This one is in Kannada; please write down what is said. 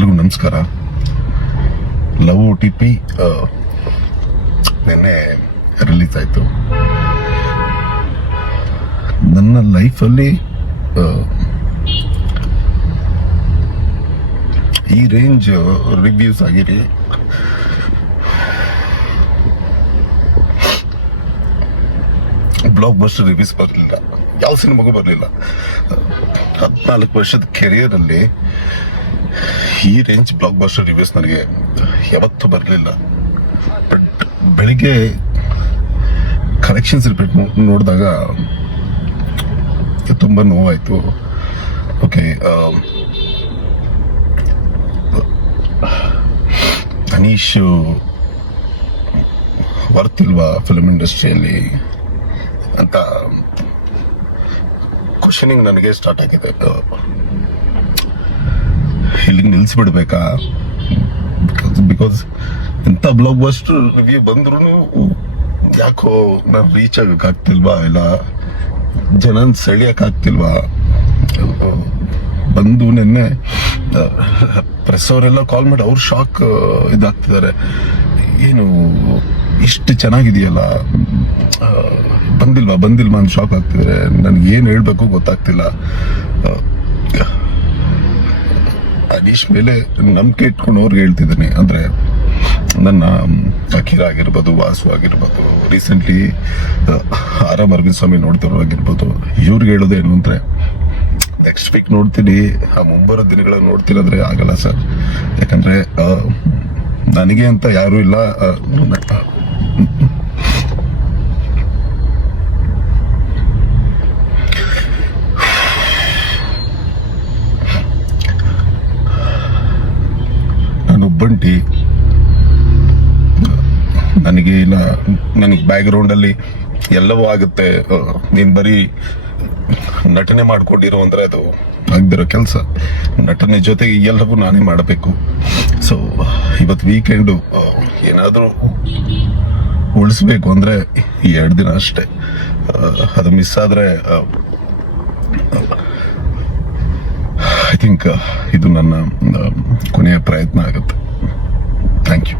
ಎಲ್ರಿಗೂ ನಮಸ್ಕಾರ. ಲವ್ OTP ನಿನ್ನೆ ರಿಲೀಸ್ ಆಯಿತು. ನನ್ನ ಲೈಫಲ್ಲಿ ಈ ರೇಂಜ್ ರಿವ್ಯೂಸ್ ಆಗಿರಿ ಬ್ಲಾಕ್ ಬಸ್ಟರ್ ರಿವ್ಯೂಸ್ ಬರಲಿಲ್ಲ, ಯಾವ ಸಿನಿಮಾಗೂ ಬರಲಿಲ್ಲ. 14 ವರ್ಷದ ಕೆರಿಯರಲ್ಲಿ ಈ ರೇಂಜ್ ಬ್ಲಾಕ್ ಬಸ್ಟರ್ ರಿವ್ಯೂಸ್ ನನಗೆ ಯಾವತ್ತೂ ಬರಲಿಲ್ಲ. ಬಟ್ ಬೆಳಿಗ್ಗೆ ಕಲೆಕ್ಷನ್ಸ್ ರಿಪೋರ್ಟ್ ನೋಡಿದಾಗ ತುಂಬ ನೋವಾಯಿತು. ಓಕೆ, ಅನೀಶ್ ವರ್ತಿಲ್ವಾ ಫಿಲ್ಮ್ ಇಂಡಸ್ಟ್ರಿಯಲ್ಲಿ ಅಂತ ಕ್ವಶನಿಂಗ್ ನನಗೆ ಸ್ಟಾರ್ಟ್ ಆಗಿದೆ. ಇಲ್ಲಿಗೆ ನಿಲ್ಲಿಸ್ಬಿಡ್ಬೇಕಾ? ಬಿಕಾಸ್ ಎಂಥ ಬ್ಲಾಕ್ ಬಸ್ಟರ್ ರಿವ್ಯೂ ಬಂದ್ರೂ ಯಾಕೋ ನಾನು ರೀಚ್ ಆಗಕ್ಕಾಗ್ತಿಲ್ವಾ, ಇಲ್ಲ ಜನನ್ ಸೆಳೆಯಕ್ಕಾಗ್ತಿಲ್ವಾ? ಬಂದು ನಿನ್ನೆ ಪ್ರೆಸ್ ಅವರೆಲ್ಲ ಕಾಲ್ ಮಾಡಿ ಅವ್ರು ಶಾಕ್ ಇದಾಗ್ತಿದ್ದಾರೆ. ಏನು ಇಷ್ಟು ಚೆನ್ನಾಗಿದೆಯಲ್ಲ, ಬಂದಿಲ್ವಾ ಅಂತ ಶಾಕ್ ಆಗ್ತಿದ್ದಾರೆ. ನನಗೆ ಏನು ಹೇಳ್ಬೇಕು ಗೊತ್ತಾಗ್ತಿಲ್ಲ. ಅನೀಶ್ ಮೇಲೆ ನಂಬಿಕೆ ಇಟ್ಕೊಂಡು ಅವ್ರಿಗೆ ಹೇಳ್ತಿದ್ದೀನಿ. ಅಂದರೆ ನನ್ನ ಅಖಿರ ಆಗಿರ್ಬೋದು, ವಾಸು ಆಗಿರ್ಬೋದು, ರೀಸೆಂಟ್ಲಿ ಆರಾಮ್ ಅರವಿಂದ್ ಸ್ವಾಮಿ ನೋಡ್ತಿರೋರಾಗಿರ್ಬೋದು, ಇವ್ರಿಗೆ ಹೇಳೋದೇನು ಅಂದರೆ ನೆಕ್ಸ್ಟ್ ವೀಕ್ ನೋಡ್ತೀನಿ, ಆ ಮುಂಬರೋ ದಿನಗಳಲ್ಲಿ ನೋಡ್ತೀನಿ ಅಂದರೆ ಆಗಲ್ಲ ಸರ್. ಯಾಕಂದರೆ ನನಗೆ ಅಂತ ಯಾರೂ ಇಲ್ಲ. ನಾನೊಬ್ಬಂಟಿ, ನನಗೆ ಬ್ಯಾಕ್ ಗ್ರೌಂಡ್ ಅಲ್ಲಿ ಎಲ್ಲವೂ ಆಗುತ್ತೆ. ನೀನ್ ಬರೀ ನಟನೆ ಮಾಡ್ಕೊಂಡಿರೋ ಅಂದ್ರೆ ಅದು ಆಗದಿರೋ ಕೆಲಸ. ನಟನೆ ಜೊತೆಗೆ ಎಲ್ಲವೂ ನಾನೇ ಮಾಡಬೇಕು. ಸೊ ಇವತ್ತು ವೀಕೆಂಡು ಏನಾದರೂ ಉಳಿಸ್ಬೇಕು ಅಂದ್ರೆ 2 ದಿನ ಅಷ್ಟೇ. ಅದು ಮಿಸ್ ಆದ್ರೆ ಐ ಥಿಂಕ್ ಇದು ನನ್ನ ಕೊನೆಯ ಪ್ರಯತ್ನ ಆಗುತ್ತೆ. Thank you.